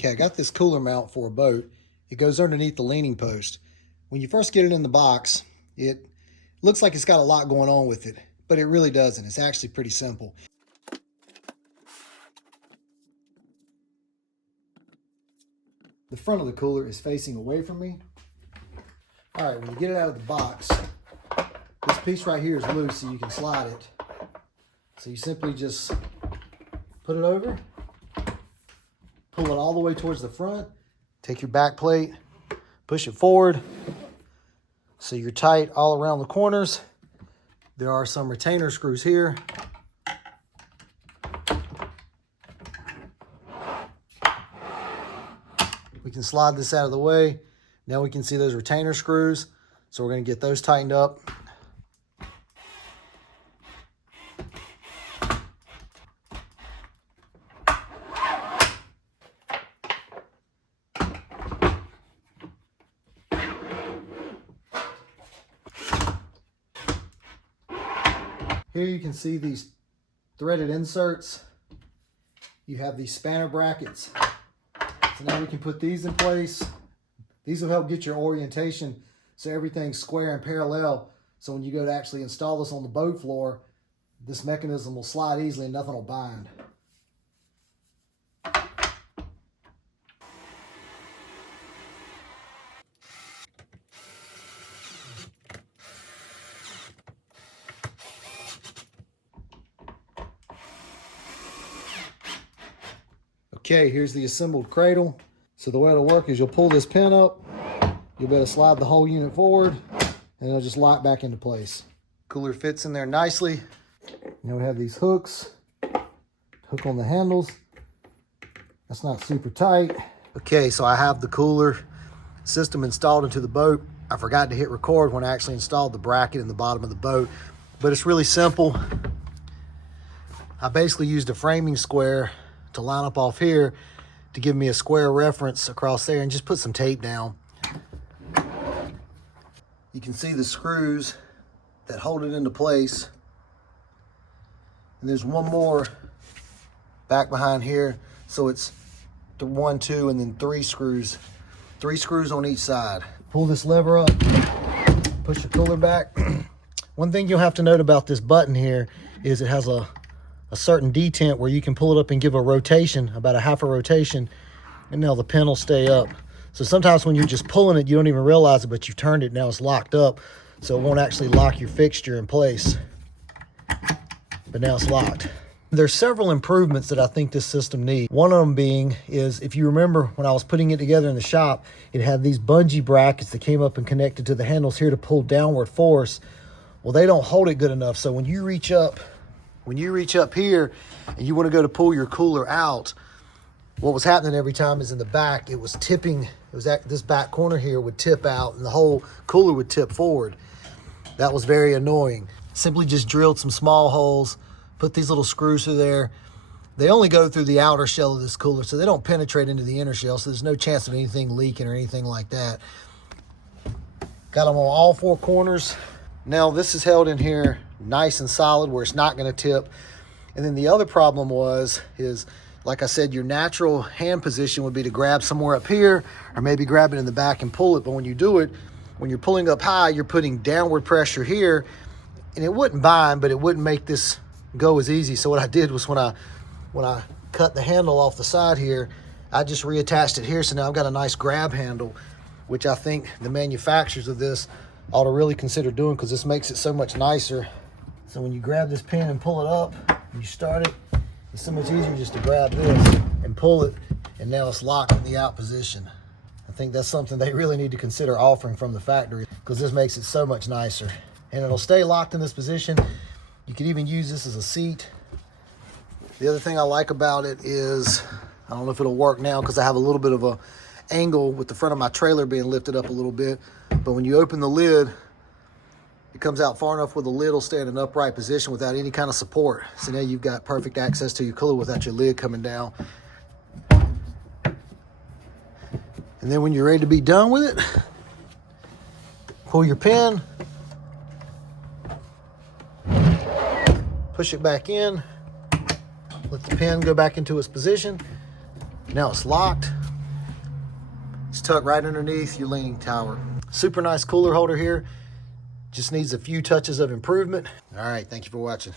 Okay, I got this cooler mount for a boat. It goes underneath the leaning post. When you first get it in the box, it looks like it's got a lot going on with it, but it really doesn't. It's actually pretty simple. The front of the cooler is facing away from me. All right, when you get it out of the box, this piece right here is loose, so you can slide it. So you simply just put it over, pull it all the way towards the front, take your back plate, push it forward so you're tight all around the corners. There are some retainer screws here. We can slide this out of the way. Now we can see those retainer screws. So we're going to get those tightened up. Here you can see these threaded inserts. You have these spanner brackets. So now we can put these in place. These will help get your orientation so everything's square and parallel. So when you go to actually install this on the boat floor, this mechanism will slide easily and nothing will bind. Okay, here's the assembled cradle. So the way it'll work is you'll pull this pin up, you'll be able to slide the whole unit forward, and it'll just lock back into place. Cooler fits in there nicely. Now we have these hooks, hook on the handles. That's not super tight. Okay, so I have the cooler system installed into the boat. I forgot to hit record when I actually installed the bracket in the bottom of the boat, but it's really simple. I basically used a framing square to line up off here to give me a square reference across there and just put some tape down. You can see the screws that hold it into place. And there's one more back behind here. So it's the 1, 2, and then 3 screws. 3 screws on each side. Pull this lever up, push the cooler back. One thing you'll have to note about this button here is it has a certain detent where you can pull it up and give a rotation, about a half a rotation, and now the pin will stay up. So sometimes when you're just pulling it, you don't even realize it, but you've turned it, now it's locked up, so it won't actually lock your fixture in place. But now it's locked. There's several improvements that I think this system needs. One of them being is, if you remember when I was putting it together in the shop, it had these bungee brackets that came up and connected to the handles here to pull downward force. Well, they don't hold it good enough, so when you reach up here and you want to go to pull your cooler out, what was happening every time is in the back, it was tipping. It was at this back corner here would tip out and the whole cooler would tip forward. That was very annoying. Simply just drilled some small holes, put these little screws through there. They only go through the outer shell of this cooler, so they don't penetrate into the inner shell, so there's no chance of anything leaking or anything like that. Got them on all 4 corners. Now this is held in here nice and solid where it's not going to tip. And then the other problem is, like I said, your natural hand position would be to grab somewhere up here or maybe grab it in the back and pull it. But when you do it, when you're pulling up high, you're putting downward pressure here, and it wouldn't bind, but it wouldn't make this go as easy. So what I did was when I cut the handle off the side here, I just reattached it here. So now I've got a nice grab handle, which I think the manufacturers of this ought to really consider doing, because this makes it so much nicer. So when you grab this pin and pull it up, and you start it, it's so much easier just to grab this and pull it, and now it's locked in the out position. I think that's something they really need to consider offering from the factory, because this makes it so much nicer. And it'll stay locked in this position. You can even use this as a seat. The other thing I like about it is, I don't know if it'll work now because I have a little bit of a angle with the front of my trailer being lifted up a little bit, but when you open the lid, it comes out far enough where the lid will stay in an upright position without any kind of support. So now you've got perfect access to your cooler without your lid coming down. And then when you're ready to be done with it, pull your pin, push it back in, let the pin go back into its position. Now it's locked. It's tucked right underneath your leaning tower. Super nice cooler holder here. Just needs a few touches of improvement. All right, thank you for watching.